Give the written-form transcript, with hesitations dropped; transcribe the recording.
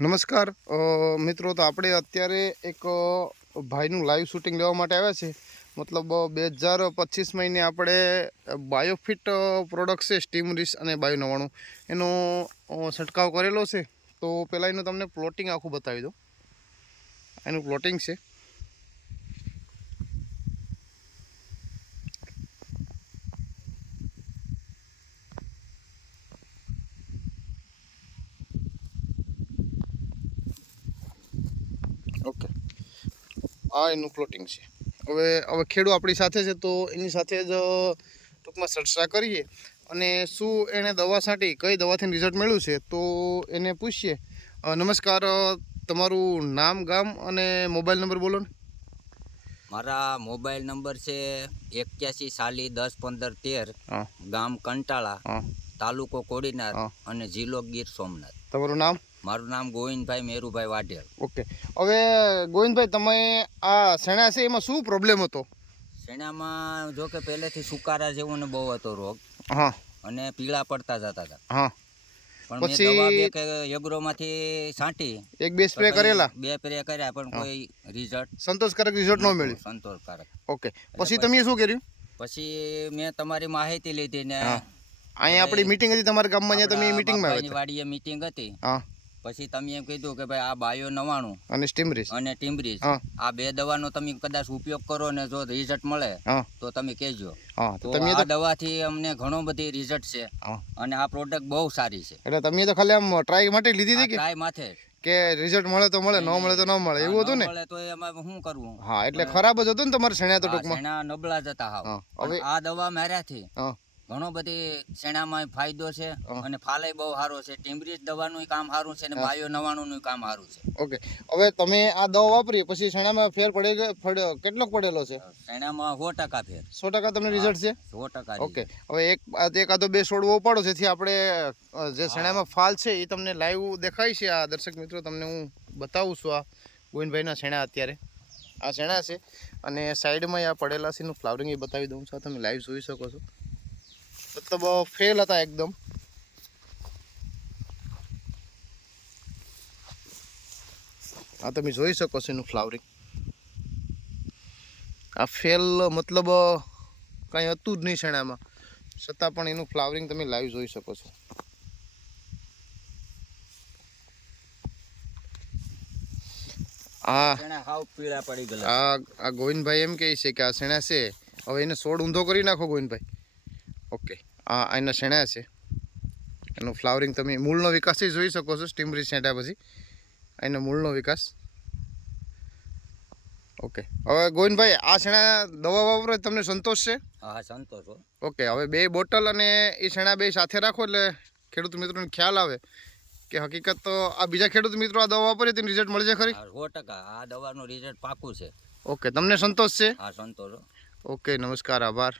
નમસ્કાર મિત્રો, તો આપણે અત્યારે એક ભાઈનું લાઈવ શૂટિંગ લેવા માટે આવ્યા છે. મતલબ 2025 મહિને આપણે બાયોફિટ પ્રોડક્ટ છે, સ્ટીમ રીસ અને બાયો 99 એનો છંટકાવ કરેલો છે. તો પહેલાં એનું તમને પ્લોટિંગ આખું બતાવી દઉં. એનું પ્લોટિંગ છે. ઓકે, આ એનું પ્લોટિંગ છે. હવે ખેડૂત આપણી સાથે છે, તો એની સાથે જ ટૂંકમાં ચર્ચા કરીએ અને શું એણે દવા છાંટી, કઈ દવાથી રિઝલ્ટ મળ્યું છે, તો એને પૂછીએ. નમસ્કાર, તમારું નામ, ગામ અને મોબાઈલ નંબર બોલો ને. મારા મોબાઈલ નંબર છે 8140101513, ગામ કંટાળા, તાલુકો કોડીનાર અને જિલ્લો ગીર સોમનાથ. તમારું નામ? મારું નામ ગોવિંદભાઈ મેરુભાઈ વાઢેર. ઓકે, હવે ગોવિંદભાઈ, તમે આ શેણા છે એમાં શું પ્રોબ્લેમ હતો? શેણામાં જો કે પહેલેથી સુકારા જેવો ને બહુ હતો રોગ, અને પીળા પડતા જતા હતા. પણ મેં દવા બે કે એગ્રોમાંથી છાંટી, એક બે સ્પ્રે કરેલા, બે સ્પ્રે કર્યા, પણ કોઈ રિઝલ્ટ સંતોષકારક રિઝલ્ટ ન મળ્યું. સંતોષકારક. ઓકે, પછી તમે શું કર્યું? પછી મેં તમારી માહિતી લીધી ને અહીંયા આપણી મીટિંગ હતી તમારા ગામમાં, ત્યાં તમે મીટિંગમાં આવ્યા? વાડીએ મીટિંગ હતી. પછી તમે એમ કીધું કે ભાઈ આ બાયો 99 અને સ્ટીમરીસ આ બે દવાનો તમે કદાચ ઉપયોગ કરો ને જો રિઝલ્ટ મળે તો તમે કહેજો. તો આ દવાથી અમને ઘણો બધી રિઝલ્ટ છે અને આ પ્રોડક્ટ બહુ સારી છે. એટલે તમે તો ખાલી આમ ટ્રાય માટે લીધી હતી કે ટ્રાય માથે કે રિઝલ્ટ મળે તો મળે, ન મળે તો ન મળે, એવું હતું ને? મળે તો એમાં શું કરવું? હા, એટલે ખરાબ જ હતું ને તમારે શેણા? તો ટૂંકમાં શેણા નબળા જ હતા. હવે આ દવા માર્યાથી ઘણો બધી શેણામાં ફાયદો છે અને ફાલે બહુ સારો છે. ટીમ્બ્રીજ દવાનું કામ સારું છે અને બાયો 99 નું કામ સારું છે. ઓકે, હવે તમે આ દવા વાપરી પછી શેણામાં ફેર કેટલો પડેલો છે? શેણામાં 100% ફેર. 100% તમને રિઝલ્ટ છે? 100%. ઓકે, હવે એકાદો બે છોડવો ઉપાડો, જેથી આપણે જે શેણામાં ફાલ છે એ તમને લાઈવ દેખાય છે. આ દર્શક મિત્રો, તમને હું બતાવું છું. આ ગોવિંદભાઈના શેણા અત્યારે આ શેણા છે અને સાઈડમાં આ પડેલા છે એનું ફ્લાવરિંગ એ બતાવી દઉં છું. તમે લાઈવ જોઈ શકો છો. મતલબ ફેલ હતા એકદમ. આ તમે જોઈ શકો છો એનું ફ્લાવરિંગ. આ ફેલ મતલબ કાંઈ હતું જ નહીં શેણામાં, છતાં પણ એનું ફ્લાવરિંગ તમે લાઈવ જોઈ શકો છો. આ ગોવિંદભાઈ એમ કહે છે કે આ શેણા છે. હવે એને છોડ ઊંધો કરી નાખો ગોવિંદભાઈ. ઓકે, આ એના શેણા છે. એનું ફ્લાવરિંગ તમે મૂળનો વિકાસ જોઈ શકો છો. સ્ટીમરી છેંટ્યા પછી એનો મૂળનો વિકાસ. ઓકે, હવે ગોવિંદભાઈ, આ શેણા દવા વાપરો તમને સંતોષ છે? હા, સંતોષ. ઓકે, હવે 2 બોટલ અને એ શેણા 2 સાથે રાખો, એટલે ખેડૂત મિત્રોને ખ્યાલ આવે કે હકીકત તો આ બીજા ખેડૂત મિત્રો આ દવા વાપરે તેનું રિઝલ્ટ મળે છે ખરી? 100% આ દવાનું રિઝલ્ટ પાકું છે. ઓકે, તમને સંતોષ છે? હા, સંતોષ. ઓકે, નમસ્કાર, આભાર.